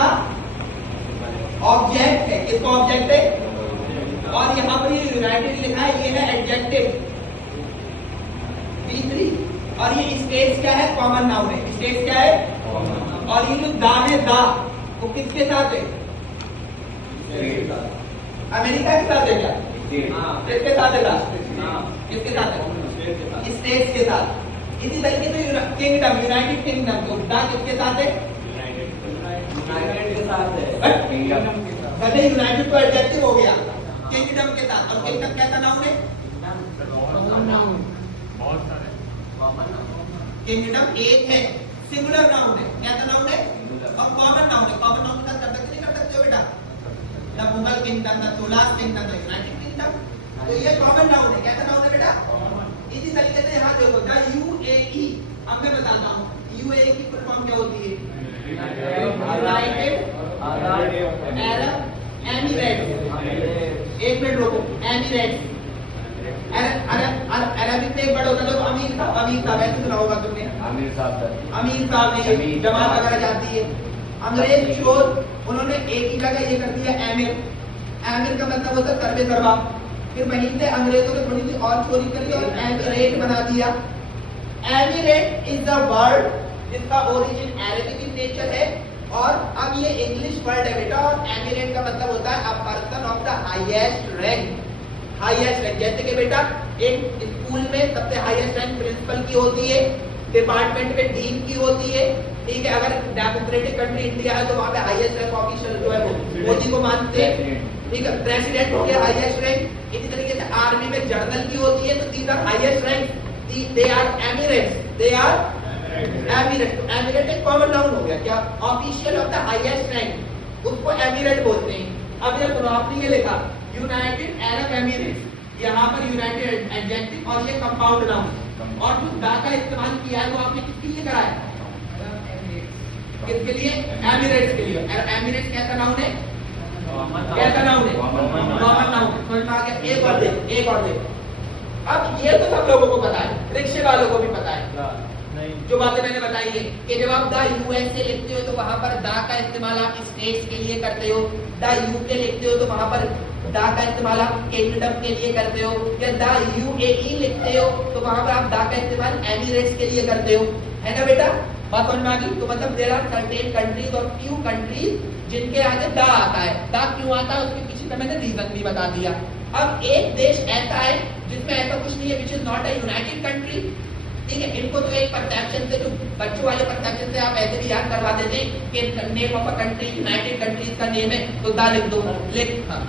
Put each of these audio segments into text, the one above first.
इसका ऑब्जेक्ट है। किसका ऑब्जेक्ट है? और यहाँ पर ये यूनाइटेड लिखा है, ये है एडजेक्टिव B3। और ये स्टेट्स क्या है? कॉमन नाउन है। स्टेट्स क्या है? और ये जो दा है, दा वो किसके साथ है? अमेरिका के साथ है क्या? किसके साथ है? किसके साथ है? स्टेट्स के साथ। इसी तरीके से किंगडम, यूनाइटेड किंगडम, तो दा किसके साथ है? यूनाइटेड के साथ है। यूनाइटेड तो एडजेक्टिव हो गया, किंगडम के साथ। और किंगडम कैसा नाउन है? किंगडम एक है, सिंगुलर नाउन है। कैसा नाउन है? और कॉमन नाउन है। कॉमन नाउन का शब्द नहीं कर सकते हो बेटा। The Mughal kingdom, the Cholas kingdom, the United kingdom, तो ये कॉमन नाउन है। कैसा नाउन है बेटा? इसी तरीके से यहाँ देखो, द UAE। अब मैं बताता हूँ UAE की फुल फॉर्म क्या होती है? United Arab emirate. एक मिनट रोको, एमिरेट। अरबिक में एक वर्ड होता है जो अमीर साहब, अमीर साहब ऐसे सुना होगा तुमने। आमिर साहब ने जमात वगैरह जाती है। अंग्रेज चोर, उन्होंने एक ही जगह ये कर दिया एमिर। एमिर का मतलब होता है सर्वे सर्वा। फिर वहीं से अंग्रेजों ने थोड़ी सी और चोरी करी और एमिरेट बना दिया। एमिरेट इज द वर्ड जिसका ओरिजिन अरेबिक इन नेचर है, और अब ये इंग्लिश वर्ड है बेटा। और एमिरेट का मतलब होता है a person of the highest rank. Highest rank, जैसे कि बेटा एक स्कूल में सबसे हाईएस्ट रैंक प्रिंसिपल की होती है, डिपार्टमेंट में डीन की होती है, ठीक है। अगर डेमोक्रेटिक कंट्री इंडिया है तो वहां पे हाईएस्ट रैंक ऑफिशियल जो है वो मोदी को मानते हैं, ठीक है। प्रेसिडेंट हो गया हाईएस्ट रैंक। इसी तरीके से आर्मी में जनरल की होती है, तो these are highest rank, they are emirates, they are emirate. Emirate एक कॉमन नाउन हो गया क्या? Official of the highest rank, उसको एमिरेट बोलते हैं। अब ये सुनो, आपने ये लिखा यूनाइटेड अरब एमिरेट, यहाँ पर यूनाइटेड एडजेक्टिव और ये कंपाउंड नाउन। और जो दा का इस्तेमाल किया है वो आपने किसके लिए करा है? किसके लिए? एमिरेट्स के लिए। एमिरेट्स कैसा नाउन है? कैसा नाउन है? Common noun. समझ में आ गया? एक और देखो, एक और देखो। अब ये तो सब लोगों को पता है, रिक्शे वालों को भी पता है जो बातें मैंने बताई है कि जब आप द USA लिखते हो तो वहां पर दा का इस्तेमाल आप स्टेट्स के लिए करते हो। द UK लिखते हो तो वहां पर दा का इस्तेमाल आप किंगडम के लिए करते हो। या द UAE लिखते हो तो वहां पर आप दा का इस्तेमाल एमिरेट्स के लिए करते हो, है ना बेटा? बात समझ में आ गई? तो मतलब देयर आर सर्टेन कंट्रीज और फ्यू कंट्रीज जिनके आगे दा आता है। दा क्यों आता है उसके पीछे का मैंने रीजन भी बता दिया। अब एक देश ऐसा है जिसमें ऐसा कुछ नहीं है, which is not a United country, ठीक है। इनको तो एक परसेप्शन से, जो बच्चों वाले परसेप्शन से आप ऐसे भी याद करवा देते कि name of a country United countries का नेम है तो दा लिख दो, लिख। हाँ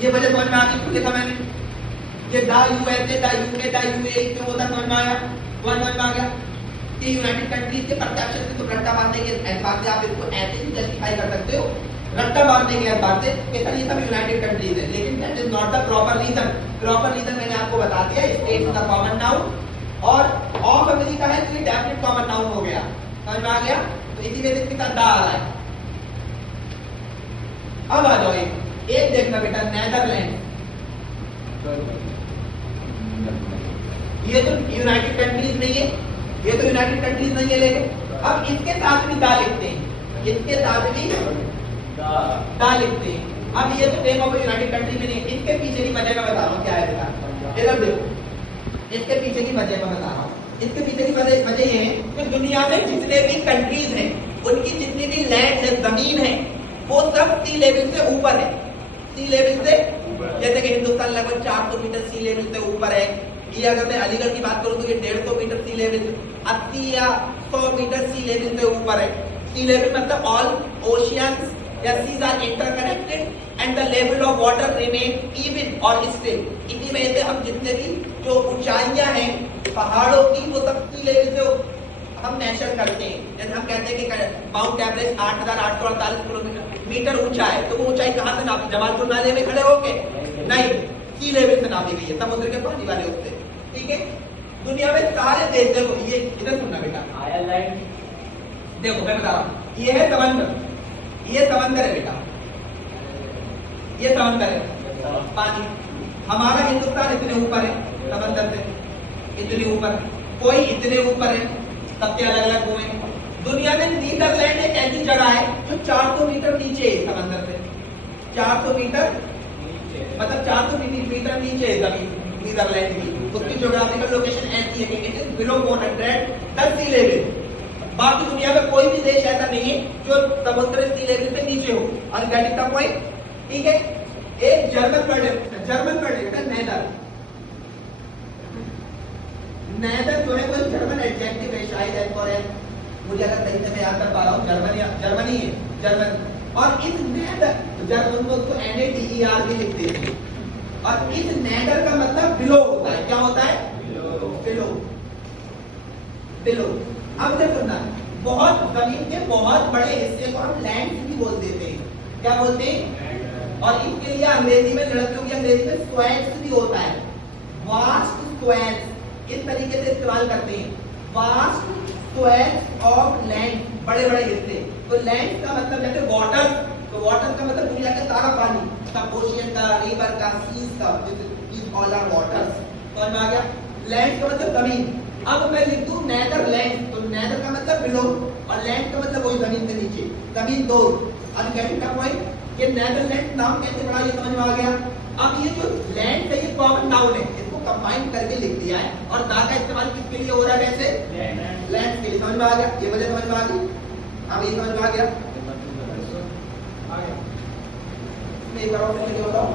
ये वजह समझ में आ गई? लिखा मैंने ये the USA, the UK, the UAE क्यों होता समझ में आया? समझ में आ गया कि यूनाइटेड कंट्रीज के परसेप्शन से तो रट्टा मारने के एतबार से आप इसको ऐसे ही जस्टिफाई कर सकते हो, रट्टा मारने के एतबार से कि सर ये सब यूनाइटेड कंट्रीज है, लेकिन that is not the proper reason. Proper reason मैंने आपको बता दिया, स्टेट द कॉमन नाउन, और ऑफ अमेरिका है तो ये डेफिनेट कॉमन नाउन हो गया। समझ में आ गया? तो इसी वजह से इसके साथ दा आ रहा है। अब आ जाओ एक देखना बेटा, नेदरलैंड। ये तो यूनाइटेड कंट्रीज नहीं है, ये तो यूनाइटेड कंट्रीज नहीं है, लेकिन अब इसके साथ भी दा लिखते हैं, इसके साथ भी दा लिखते हैं। अब ये तो नेम ऑफ यूनाइटेड कंट्री में नहीं, इसके पीछे की वजह मैं बता रहा हूँ क्या है बेटा। इधर देखो, इसके पीछे की वजह मैं बता रहा हूँ। इसके पीछे की वजह ये है कि दुनिया में जितने भी कंट्रीज हैं उनकी जितनी भी लैंड है, जमीन है, वो सब सी लेवल से ऊपर है। सी लेवल से, जैसे कि हिंदुस्तान लगभग 400 मीटर सी लेवल से ऊपर है। ये अगर मैं अलीगढ़ की बात करूं तो ये 150 मीटर सी लेवल, 80 या 100 मीटर सी लेवल से ऊपर है। सी लेवल मतलब ऑल ओशियंस या seas are interconnected and the level of water remain even और स्टिल। इसी वजह से हम जितने भी जो ऊंचाइयां हैं पहाड़ों की, वो सब सी लेवल से हम मेजर करते हैं। जैसे हम कहते हैं कि माउंट एवरेस्ट 8,848 मीटर ऊंचा है, तो वो ऊंचाई कहां से नापी? जमालपुर नाले में खड़े होके नहीं, सी लेवल से नापी गई है, समुद्र के पानी वाले उससे, ठीक है। दुनिया में सारे देश, देखो ये इधर सुनना बेटा, आयरलैंड, देखो मैं बता रहा हूँ, ये है समंदर, ये समंदर है बेटा, ये समंदर है, पानी, हमारा हिंदुस्तान इतने ऊपर है समंदर से, इतने ऊपर, कोई इतने ऊपर है, सबके अलग अलग वो हैं। दुनिया में नीदरलैंड एक ऐसी जगह है जो 400 मीटर नीचे है समंदर से, 400 मीटर मतलब 400 मीटर नीचे है जमीन नीदरलैंड की। उसकी ज्योग्राफिकल लोकेशन ऐसी है कि it is below 400 sea level. बाकी दुनिया में कोई भी देश ऐसा नहीं है जो समुद्र सी लेवल से नीचे हो। और गेट इट द पॉइंट, ठीक है। एक जर्मन वर्ड है नेदर। नेदर जो है वो जर्मन एडजेक्टिव है शायद है, और मुझे अगर सही से मैं याद कर पा रहा हूँ जर्मनी है जर्मन। और इस नेदर जर्मन को उसको NADER भी लिखते हैं। और इस नेदर का मतलब बिलो होता है। क्या होता है? बिलो। बिलो। अब देखो सुनना, बहुत जमीन के बहुत बड़े हिस्से को हम लैंड भी बोल देते हैं। क्या बोलते हैं? और इसके लिए अंग्रेजी में, लड़कियों की अंग्रेजी में स्वेट्स भी होता है। वास्ट स्वेट्स इस तरीके से इस्तेमाल करते हैं, वास्ट स्वेट्स ऑफ लैंड, बड़े बड़े हिस्से। तो लैंड का मतलब जैसे वाटर, तो वाटर का मतलब दुनिया का सारा पानी, सब ओशियन का, रिवर का, सीज का, दिस ऑल आर वाटर। समझ में आ गया? लैंड का मतलब जमीन। अब मैं लिख दूं नेदरलैंड, तो नेदर का मतलब बिलो और लैंड का मतलब वही जमीन से नीचे, जमीन दो। अब गेटिंग का पॉइंट कि नेदरलैंड नाम कैसे पड़ा ये समझ में आ गया। अब ये जो लैंड है ये कॉमन नाउन है, इसको कंबाइन करके लिख दिया है। और दा का इस्तेमाल किसके लिए हो रहा है? वैसे लैंड के लिए। समझ में आ गया? ये वजह समझ में आ गई। अब ये समझ में आ गया। एक बार और बताओ।